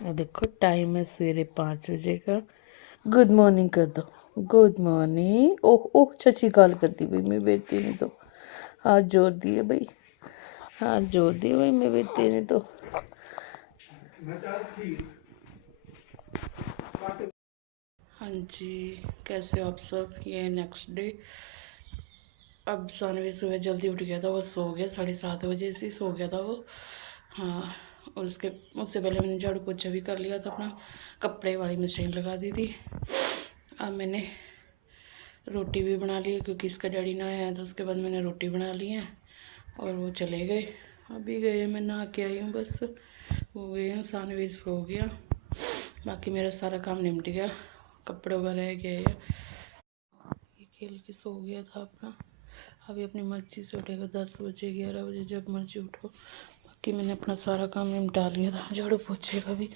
और देखो टाइम है सवेरे 5 बजे का। गुड मॉर्निंग कर दो। Good morning. ओह ओह चची कॉल कर दी भाई, मैं बेटी ने तो हाथ जोड़ दिए भाई, हाथ जोड़ दिए भाई मैं बेटी ने तो। हाँ जी, कैसे हो आप सब। ये नेक्स्ट डे। अब सानवी सुबह जल्दी उठ गया था, वो सो गया 7:30 बजे से सो गया था वो। हाँ, और उससे पहले मैंने झाड़ू पोछा भी कर लिया था अपना, कपड़े वाली मशीन लगा दी थी। अब मैंने रोटी भी बना ली क्योंकि इसका डैडी ना आया तो उसके बाद मैंने रोटी बना ली है और वो चले गए। अभी गए, मैं नहा के आई हूँ बस, वो गए हैं। सानवीर सो गया, बाकी मेरा सारा काम निपट गया, कपड़े वगैरह रह गए हैं। ये खेल के सो गया था अपना, अभी अपनी मर्जी से उठेगा 10 बजे 11 बजे जब मर्जी उठो। बाकी मैंने अपना सारा काम निपटा लिया था, झाड़ू पोछे का भी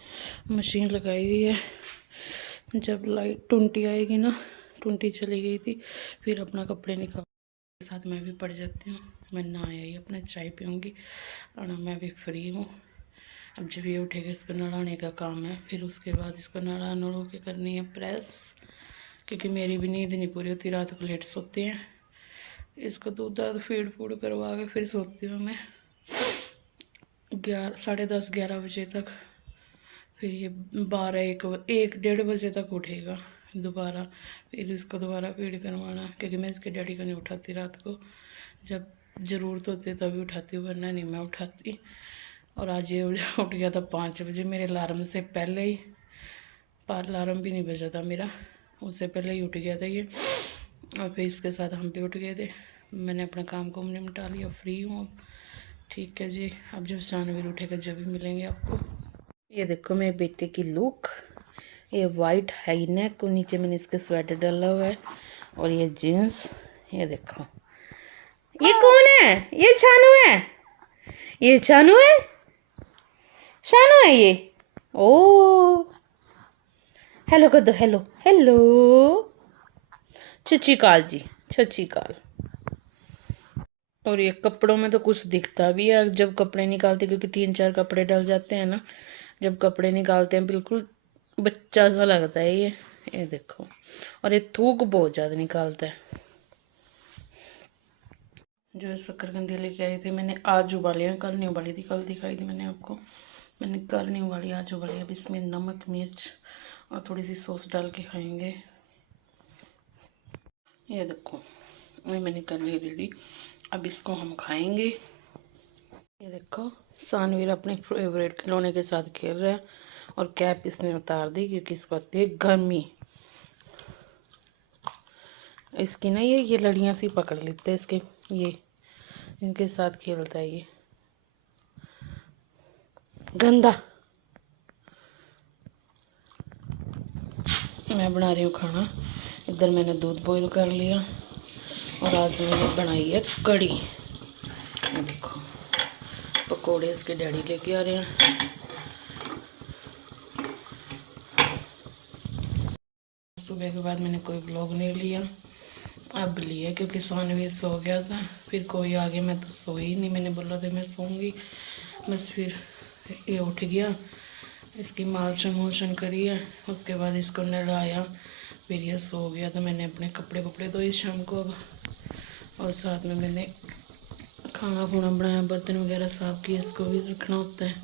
मशीन लगाई हुई है। जब लाइट टूंटी आएगी ना, टूंटी चली गई थी, फिर अपना कपड़े निकाल के साथ मैं भी पड़ जाती हूँ। मैं नहा आई अपने चाय पीऊँगी और मैं भी फ्री हूँ। अब जब ये उठेगा इसको नहलाने का काम है, फिर उसके बाद इसको नहला नुहला के करनी है प्रेस, क्योंकि मेरी भी नींद नहीं पूरी होती, रात को लेट सोते हैं। इसको दूध दाद फीड फूड करवा के फिर सोती हूँ मैं 10:30 11 बजे तक। फिर ये 1 1 1 1 1:30 बजे तक उठेगा दोबारा, फिर इसको दोबारा फीड करवाना, क्योंकि मैं इसके डैडी को नहीं उठाती रात को, जब ज़रूरत होती है तभी उठाती हूँ, वरना नहीं मैं उठाती। और आज ये उठ गया था 5 बजे मेरे अलार्म से पहले ही, पर अलार्म भी नहीं बजा था मेरा, उससे पहले ही उठ गया था ये। और फिर इसके साथ हम भी उठ गए थे। मैंने अपना काम को निपटा लिया, फ्री हूँ अब। ठीक है जी, अब जब शानवीर उठेगा जब भी मिलेंगे आपको। ये देखो मेरे बेटे की लुक, ये वाइट हाई नेक और नीचे मैंने इसके स्वेटर डाला हुआ है, और ये जीन्स। ये देखो, ये कौन है? ये शानू है, ये शानू है, शानू है ये। ओ हेलो कर दो, हेलो हेलो, सत श्री अकाल जी, सत श्री अकाल। और ये कपड़ों में तो कुछ दिखता भी है जब कपड़े निकालते, क्योंकि 3 4 कपड़े डल जाते हैं ना, जब कपड़े निकालते हैं बिल्कुल बच्चा सा लगता है ये देखो। और ये थूक बहुत ज़्यादा निकालता है। जो शक्करकंदी लेके आई थी मैंने आज उबाली है, कल नहीं उबाली थी, कल दिखाई थी मैंने आपको, मैंने कल नहीं उबाली आज उबाली। अब इसमें नमक मिर्च और थोड़ी सी सॉस डाल के खाएंगे। ये देखो, ये मैंने कर ली रेडी, अब इसको हम खाएंगे। ये देखो, सानवीर अपने फेवरेट खिलौने के साथ खेल रहा है, और कैप इसने उतार दी क्योंकि इसको आती है गर्मी। इसकी ना ये लड़ियाँ सी पकड़ लेते हैं इसके, ये इनके साथ खेलता है ये गंदा। मैं बना रही हूँ खाना, इधर मैंने दूध बॉईल कर लिया, और आज मैंने बनाई है कड़ी। देखो पकोड़े इसके डैडी लेके आ रहे हैं। सुबह के बाद मैंने कोई व्लॉग नहीं लिया, अब लिया क्योंकि सानवीर सो गया था, फिर कोई आ गया, मैं तो सोई नहीं, मैंने बोला था मैं सोऊंगी बस, फिर ये उठ गया, इसकी मालशन मोशन करी है, उसके बाद इसको नहलाया, फिर ये सो गया। तो मैंने अपने कपड़े वपड़े धोए शाम को अब, और साथ में मैंने खाना खुना बनाया, बर्तन वगैरह साफ किए, इसको भी रखना होता है।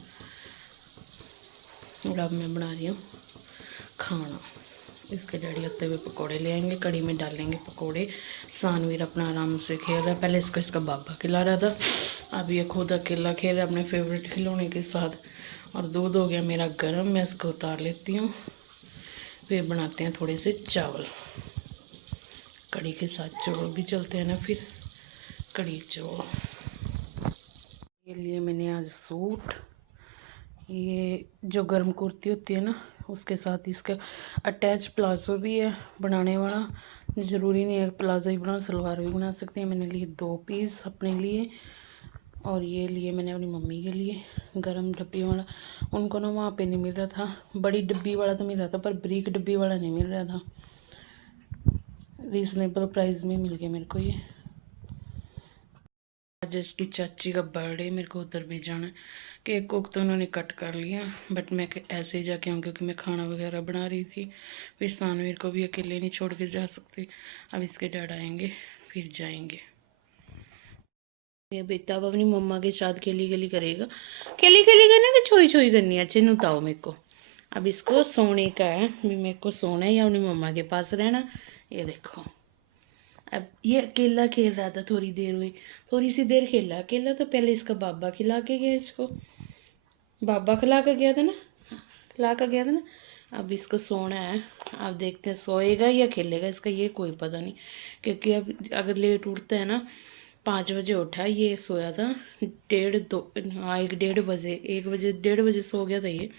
और अब मैं बना रही हूँ खाना। इसके डैडी आते हुए पकोड़े ले आएंगे, कड़ी में डालेंगे पकोड़े। सानवीर अपना आराम से खेल रहा है, पहले इसका बाबा खिला रहा था, अब ये खुद अकेला खेल रहा है अपने फेवरेट खिलौने के साथ। और दूध हो गया मेरा गर्म, मैं इसको उतार लेती हूँ, फिर बनाते हैं थोड़े से चावल, कड़ी के साथ चावल भी चलते हैं ना, फिर कड़ी चावल। ये लिए मैंने आज सूट, ये जो गर्म कुर्ती होती है ना उसके साथ इसका अटैच प्लाजो भी है बनाने वाला, ज़रूरी नहीं है प्लाजो ही बना, सलवार भी बना सकते हैं। मैंने लिए 2 पीस अपने लिए, और ये लिए मैंने अपनी मम्मी के लिए गरम डब्बी वाला। उनको ना वहाँ पे नहीं मिल रहा था, बड़ी डब्बी वाला तो मिल रहा था पर ब्रीक डब्बी वाला नहीं मिल रहा था, रीज़नेबल प्राइस में मिल गया मेरे को ये। आज इसकी चाची का बर्थडे, मेरे को उधर भी जाना है, केक कोक तो उन्होंने कट कर लिया, बट मैं ऐसे ही जाके आऊँ क्योंकि मैं खाना वगैरह बना रही थी। फिर सानवीर को भी अकेले नहीं छोड़ के जा सकती। अब इसके डैड आएंगे फिर जाएंगे। ये बेटा अब अपनी मम्मा के साथ खेली खेली करेगा। खेली खेली करना कि छोई छोई करनी है? अच्छे नुताओ मेरे को। अब इसको सोने का है, भी मेरे को सोना है या अपनी मम्मा के पास रहना। ये देखो अब ये अकेला खेल रहा था, थोड़ी देर हुई, थोड़ी सी देर खेला अकेला, तो पहले इसका बाबा खिला के गया, इसको बाबा खिला कर गया था ना, खिला कर गया था ना। अब इसको सोना है। अब देखते हैं सोएगा या खेलेगा, इसका ये कोई पता नहीं। क्योंकि अब अगर लेट उठता है ना, 5 बजे उठा, ये सोया था 1:30 हाँ 1:30 बजे, 1 बजे 1:30 बजे सो गया था ये।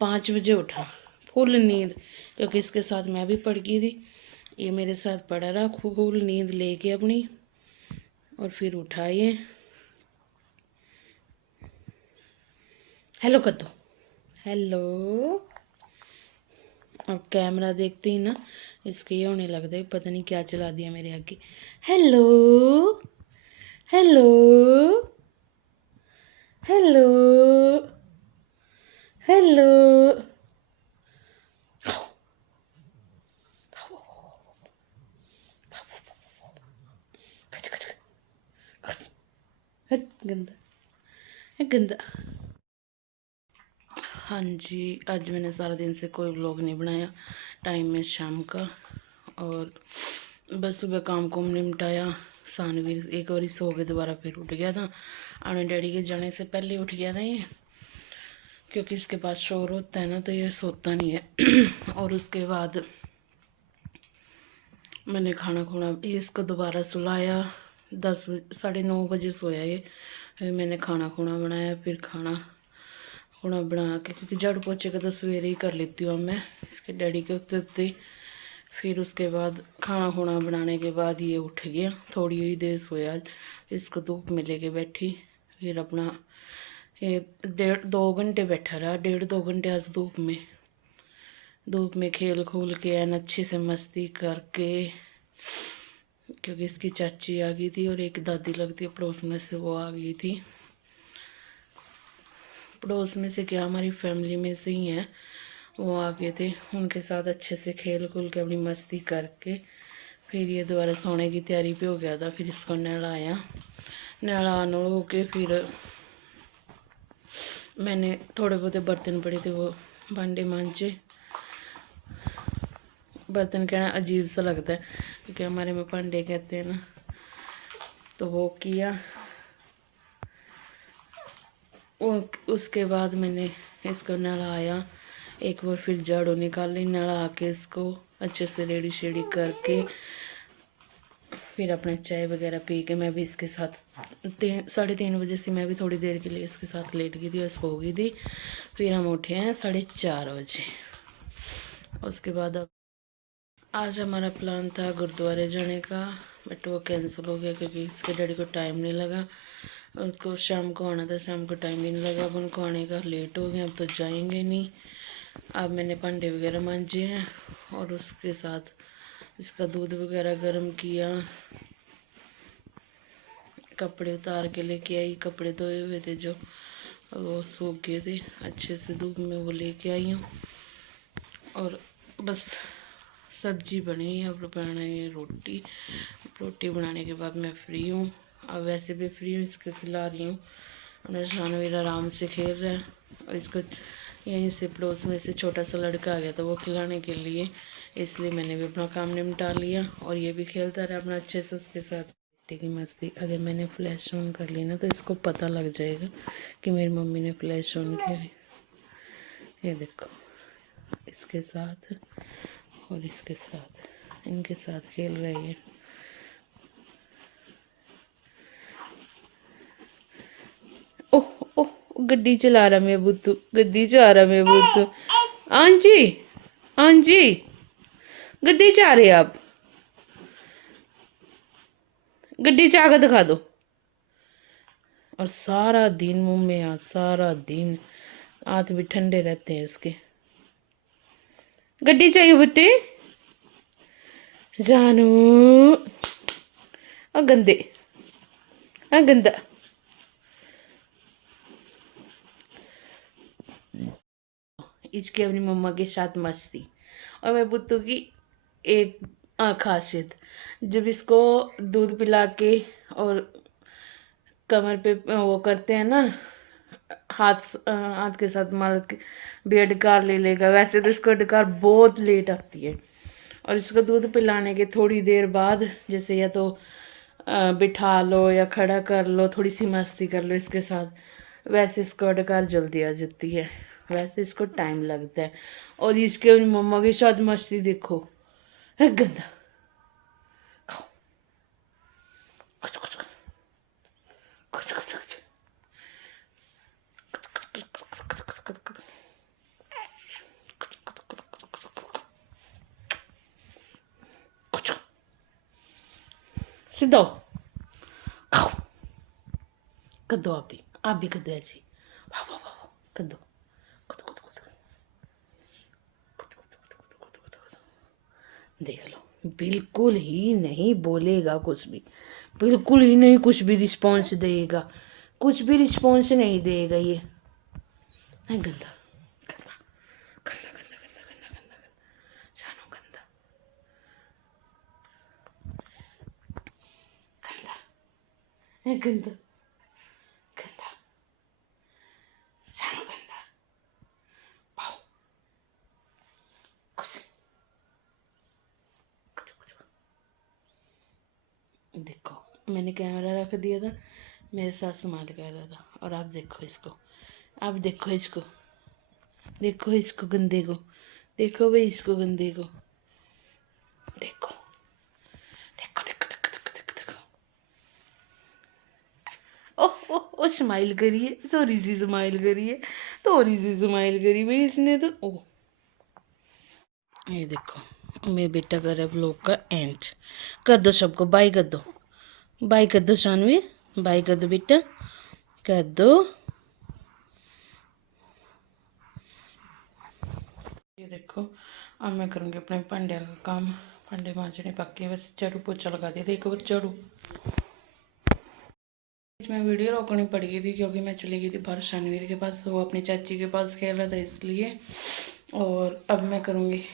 5 बजे उठा फुल नींद, क्योंकि इसके साथ मैं भी पड़ गई थी। ये मेरे साथ पड़ा रहा फुल नींद लेके अपनी, और फिर उठा ये। हेलो कर दो, हेलो। अब कैमरा देखते ही ना इसके ये होने लगता है, पता नहीं क्या चला दिया मेरे आगे। Hello hello hello hello. गंदा गंदा। हाँ जी, आज मैंने सारा दिन से कोई व्लॉग नहीं बनाया। टाइम है शाम का, और बस सुबह काम को निपटाया। सानवीर एक बार सो के दोबारा फिर उठ गया था। अपने डैडी के जाने से पहले उठ गया था ये, क्योंकि इसके पास शोर होता है ना तो ये सोता नहीं है। और उसके बाद मैंने खाना खुना ये इसको दोबारा सुलाया। 9:30 सोया ये। फिर मैंने खाना खुना बनाया, फिर खाना खुना बना के, क्योंकि झाड़ू पोछे का तो सवेरे ही कर लेती हूँ मैं इसके डैडी के उत्ते। फिर उसके बाद खाना खुना बनाने के बाद ये उठ गया, थोड़ी ही देर सोया। इसको धूप में लेके बैठी, फिर अपना ये 1.5-2 घंटे बैठा रहा, 1.5-2 घंटे आज धूप में खेल खूल के एन अच्छे से मस्ती करके। क्योंकि इसकी चाची आ गई थी और एक दादी लगती है पड़ोस में से, वो आ गई थी। पड़ोस में से क्या, हमारी फैमिली में से ही है, वो आ गए थे। उनके साथ अच्छे से खेल खुल के अपनी मस्ती करके फिर ये दोबारा सोने की तैयारी पे हो गया था। फिर इसको नहलाया, नहला नुहला के फिर मैंने थोड़े बहुत बर्तन पड़े थे वो भांडे मांजे। बर्तन कहना अजीब सा लगता है क्योंकि हमारे में भांडे कहते हैं ना, तो वो किया। उसके बाद मैंने इसको नहलाया, एक बार फिर झाड़ू निकाली, नहला के इसको अच्छे से रेडी शेडी करके फिर अपना चाय वगैरह पी के मैं भी इसके साथ 3:30 बजे से मैं भी थोड़ी देर के लिए इसके साथ लेट गई थी और सो गई थी। फिर हम उठे हैं 4:30 बजे। उसके बाद अब आज हमारा प्लान था गुरुद्वारे जाने का, बट वो कैंसिल हो गया क्योंकि इसके डैडी को टाइम नहीं लगा। उसको शाम को आना था, शाम को टाइम ही नहीं लगा। अब उनको आने का लेट हो गया, अब तो जाएंगे नहीं। अब मैंने भांडे वगैरह मांजे हैं और उसके साथ इसका दूध वगैरह गर्म किया, कपड़े उतार के लेके आई। कपड़े धोए हुए थे जो, वो सूख गए थे अच्छे से धूप में, वो लेके आई हूँ। और बस सब्जी बनी, अब बनानी रोटी बनाने के बाद मैं फ्री हूँ। अब वैसे भी फ्री हूँ, इसको खिला रही हूँ। अपना शानवीर आराम से खेल रहा है और इसको यहीं से पड़ोस में से छोटा सा लड़का आ गया था वो खिलाने के लिए, इसलिए मैंने भी अपना काम निपटा लिया और ये भी खेलता रहा अपना अच्छे से उसके साथ की मस्ती। अगर मैंने फ्लैश ऑन कर ली ना तो इसको पता लग जाएगा कि मेरी मम्मी ने फ्लैश ऑन किया है। ये देखो, इसके साथ और इसके साथ, इनके साथ खेल रही है। ओह ओह, गड्डी चला रहा मेरा बुद्धू, गड्डी चला रहा मेरा बुद्धू। हाँ जी, हाँ जी, गड्डी चा रहे आप, गड्डी चा कर दिखा दो। और सारा दिन मुंह में हाथ, सारा दिन हाथ भी ठंडे रहते हैं इसके। गड्डी चाहिए बेटे, जानू। और गंदे, गंदा। इसकी अपनी मम्मा के साथ मस्ती। और मेरे पुत्तू की एक खासियत, जब इसको दूध पिला के और कमर पे वो करते हैं ना, हाथ के साथ मल के भी डकार ले लेगा, वैसे तो इसको डकार बहुत लेट आती है। और इसको दूध पिलाने के थोड़ी देर बाद, जैसे या तो बिठा लो या खड़ा कर लो, थोड़ी सी मस्ती कर लो इसके साथ, वैसे इसको डकार जल्दी आ जाती है, वैसे इसको टाइम लगता है। और इसके मम्मा के साथ मस्ती देखो, है गंदा। कुछ कुछ कुछ कुछ कुछ सीधा खाओ, कर दो आप भी कर दो ऐसे, वाह वाह वाह, कर दो, देख लो, बिल्कुल ही नहीं बोलेगा कुछ भी, बिल्कुल ही नहीं कुछ भी रिस्पॉन्स देगा, कुछ भी रिस्पॉन्स नहीं देगा ये, है गंदा गंदा गंदा गंदा गंदा गंदा गंदा, जानो गंदा गंदा, है गंदा गंदा, जानो गंदा, पाओ कुछ। देखो मैंने कैमरा रख दिया था, मेरे साथ संभाल कर रहा था, और आप देखो इसको, आप देखो इसको, देखो इसको गंदे को, देखो भाई इसको गंदे को, देखो देखो देखो देखो देखो देखो देखो, ओह ओह ओह, स्माइल करिए, थोड़ी सी स्माइल करिए, थोड़ी सी स्माइल करी भाई इसने तो। ओह ये देखो मेरे बेटा कर रहा है व्लॉग का एंड, कर दो सबको बाय कर दो, बाय कर दो शानवी, बाय कर दो बेटा, कर दो। ये देखो अब मैं करूँगी अपने भांडे का काम, भांडे मांजने बाकी, बस झाड़ू पोछा लगा दिया, देखो झाड़ू। मैं वीडियो रोकनी पड़ गई थी क्योंकि मैं चली गई थी बाहर शानवीर के पास, वो अपनी चाची के पास खेल रहा था इसलिए। और अब मैं करूँगी,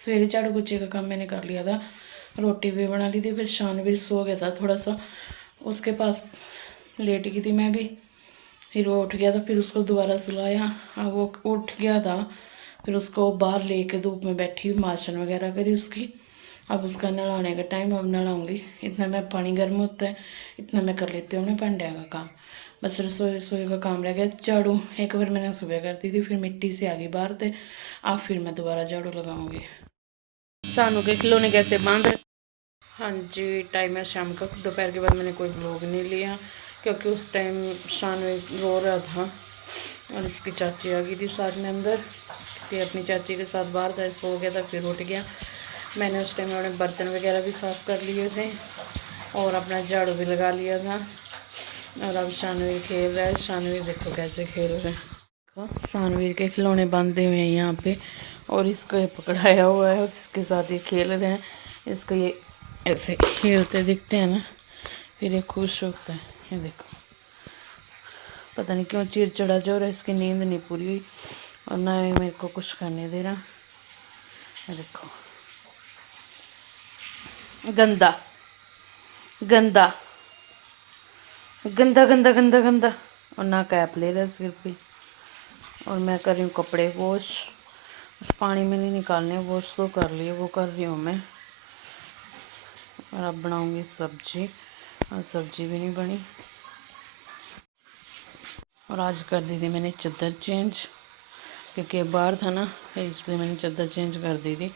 सवेरे झाड़ू पोछे का काम मैंने कर लिया था, रोटी भी बना ली थी, फिर शानवीर सो गया था थोड़ा सा, उसके पास लेट गई थी मैं भी, फिर वो उठ गया था, फिर उसको दोबारा सुलाया, अब वो उठ गया था, फिर उसको बाहर लेके धूप में बैठी, माशन वगैरह करी उसकी। अब उसका नहलाने का टाइम, अब नहलाऊंगी, इतना मैं पानी गर्म होता है, इतना मैं कर लेती हूँ अपने भांडे का काम। बस रसोई रसोई का काम रह गया, झाड़ू एक बार मैंने सुबह कर दी थी, फिर मिट्टी से आ गई बाहर थे, अब फिर मैं दोबारा झाड़ू लगाऊंगी। सानू के खिलौने कैसे बांध रहे। हाँ जी, टाइम है शाम का, दोपहर के बाद मैंने कोई व्लॉग नहीं लिया क्योंकि उस टाइम शानवी रो रहा था और इसकी चाची आ गई थी साथ में अंदर, फिर अपनी चाची के साथ बाहर था, सो गया था, फिर उठ गया। मैंने उस टाइम अपने बर्तन वगैरह भी साफ़ कर लिए थे और अपना झाड़ू भी लगा लिया था। और अब शानवीर खेल रहा है, शानवीर देखो कैसे खेल रहे हैं, शानवीर के खिलौने बांधे हुए हैं यहाँ पे, और इसको ये पकड़ाया हुआ है, इसके साथ ये खेल रहे हैं, इसको ये ऐसे खेलते दिखते हैं ना, फिर ये खुश होता है। ये देखो पता नहीं क्यों चिड़चिड़ा जो रहा है, इसकी नींद नहीं पूरी हुई और ना ही मेरे को कुछ करने दे रहा। ये देखो गंदा गंदा गंदा गंदा गंदा गंदा, और ना कैप ले रहा है सिर पे। और मैं कर रही हूँ कपड़े वॉश, उस पानी में नहीं निकालने, वॉश तो कर लिए, वो कर रही हूँ मैं। और अब बनाऊँगी सब्जी, और सब्जी भी नहीं बनी। और आज कर दी थी मैंने चादर चेंज, क्योंकि बाहर था ना, इसलिए मैंने चादर चेंज कर दी थी।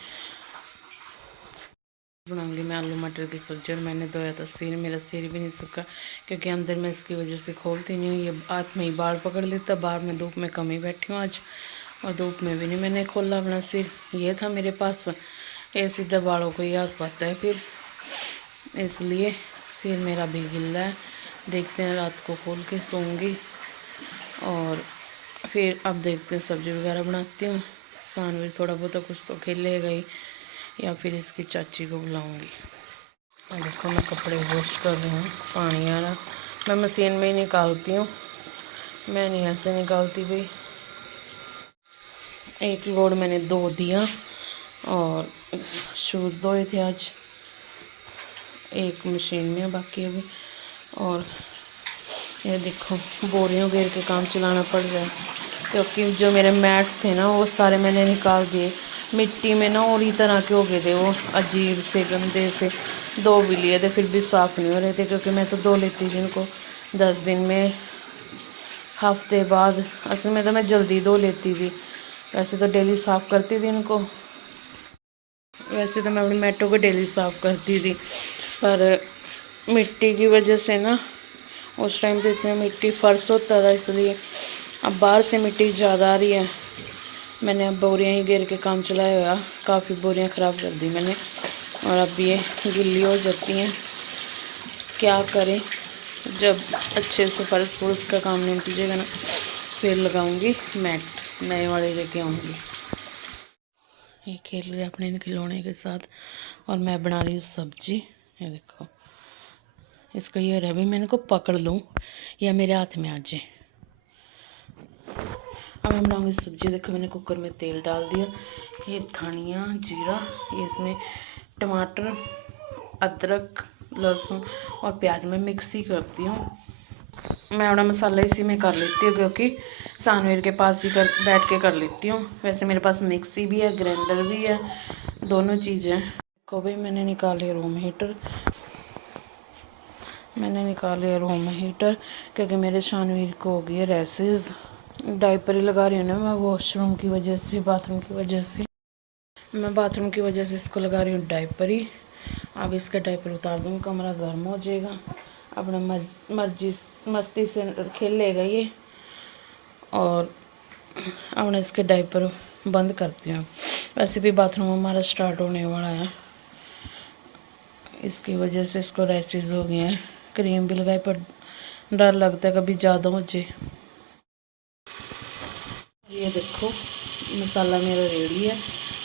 बनाऊंगी मैं आलू मटर की सब्ज़ी, और मैंने धोया था सिर, मेरा सिर भी नहीं सूखा क्योंकि अंदर मैं इसकी वजह से खोलती नहीं हूँ, ये हाथ में ही बाल पकड़ लेता। बाहर में धूप में कम ही बैठी हूँ आज, और धूप में भी नहीं मैंने खोला अपना सिर, ये था मेरे पास, ये सीधा बालों को ही हाथ पाता है फिर, इसलिए सिर मेरा भी गिल्ला है। देखते हैं रात को खोल के सोऊंगी, और फिर अब देखते हैं सब्ज़ी वगैरह बनाती हूँ। शानवीर थोड़ा बहुत कुछ तो खेलेगा ही, या फिर इसकी चाची को बुलाऊंगी। और देखो मैं कपड़े वॉश कर रही हूँ, पानी आ रहा, मैं मशीन में ही निकालती हूँ, मैं नहीं ऐसे निकालती भाई। एक लोड मैंने धो दिया और शूज़ धोए थे आज, एक मशीन में बाकी अभी। और ये देखो बोरियों घेर के काम चलाना पड़ रहा है, क्योंकि जो मेरे मैट थे ना वो सारे मैंने निकाल दिए। मिट्टी में ना और ही तरह के हो गए थे, वो अजीब से गंदे से। धो भी लिए थे फिर भी साफ़ नहीं हो रहे थे, क्योंकि मैं तो धो लेती थी इनको 10 दिन में, हफ्ते बाद। असल में तो मैं जल्दी धो लेती थी, वैसे तो डेली साफ़ करती थी इनको। वैसे तो मैं अपनी मैटों को डेली साफ़ करती थी, पर मिट्टी की वजह से ना उस टाइम तो इतनी मिट्टी फर्श होता था, इसलिए अब बाहर से मिट्टी ज़्यादा आ रही है। मैंने अब बोरियाँ ही घेर के काम चलाया हुआ, काफ़ी बोरियाँ ख़राब कर दी मैंने, और अब ये गिल्ली हो जाती हैं। क्या करें, जब अच्छे से फर्श फुर्श का काम निपट जाएगा ना, फिर लगाऊंगी मैट, नए वाले लेके आऊँगी। ये खेल रहे अपने इन खिलौने के साथ, और मैं बना रही हूँ सब्जी। ये देखो, इसको ये रहा भी मैं इनको पकड़ लूँ या मेरे हाथ में आ जाए। अब मैं बनाऊंगी सब्जी। देखो मैंने कुकर में तेल डाल दिया, ये धनिया जीरा, ये इसमें टमाटर अदरक लहसुन और प्याज में मिक्सी करती हूँ। मैं अपना मसाला इसी में कर लेती हूँ, क्योंकि सानवीर के पास ही बैठ के कर लेती हूँ। वैसे मेरे पास मिक्सी भी है, ग्राइंडर भी है, दोनों चीज़ें हैं। को भी मैंने निकाले रूम हीटर, क्योंकि मेरे शानवीर को हो गई है रैसेस। डायपर ही लगा रही हूँ ना मैं, वॉशरूम की वजह से, बाथरूम की वजह से। मैं बाथरूम की वजह से इसको लगा रही हूँ डायपर ही। अब इसका डायपर उतार दूँगी, कमरा गर्म हो जाएगा, अपना मर्जी मस्ती से खेलेगा ये। और अब मैं इसके डायपर बंद करती हूँ। वैसे भी बाथरूम हमारा स्टार्ट होने वाला है, इसकी वजह से इसको रैशेज हो गए हैं। क्रीम भी लगाई, पर डर लगता है कभी ज़्यादा हो जाए। ये देखो मसाला मेरा रेडी है।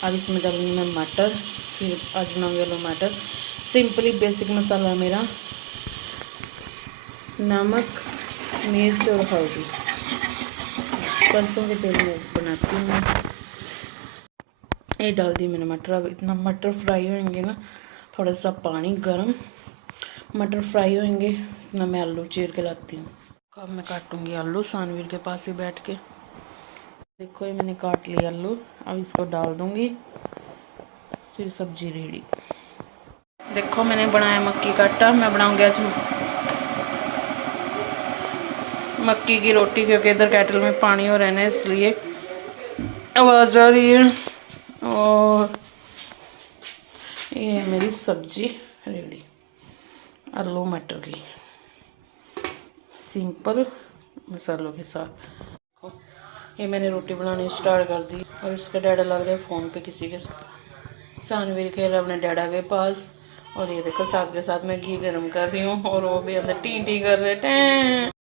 अब इसमें डालूंगी मैं मटर, फिर आज बनाऊंगी आलू मटर। सिंपली बेसिक मसाला मेरा, नमक मिर्च और हल्दी, सरसों के तेल में बनाती हूँ मैं। ये डाल दी मैंने मटर। अब इतना मटर फ्राई होंगे ना, थोड़ा सा पानी गरम, मटर फ्राई होंगे, इतना मैं आलू चीर के लाती हूँ। अब मैं काटूंगी आलू सानवीर के पास ही बैठ के। देखो ये मैंने काट लिया आलू, अब इसको डाल दूंगी, फिर सब्जी रेडी। देखो मैंने बनाया मक्की का आटा। मैं बनाऊंगी आज मक्की की रोटी, क्योंकि इधर केटल में पानी हो रहना है, इसलिए आवाज़ आ रही है। और ये है मेरी सब्जी रेडी, आलू मटर की, सिंपल मसालों के साथ। ये मैंने रोटी बनानी स्टार्ट कर दी, और इसका डैडा लग रहा है फ़ोन पे किसी के साथ। सानवीर खेल रहा अपने डैडा के पास, और ये देखो साथ के साथ मैं घी गर्म कर रही हूँ, और वो भी अंदर टी टी कर रहे थे।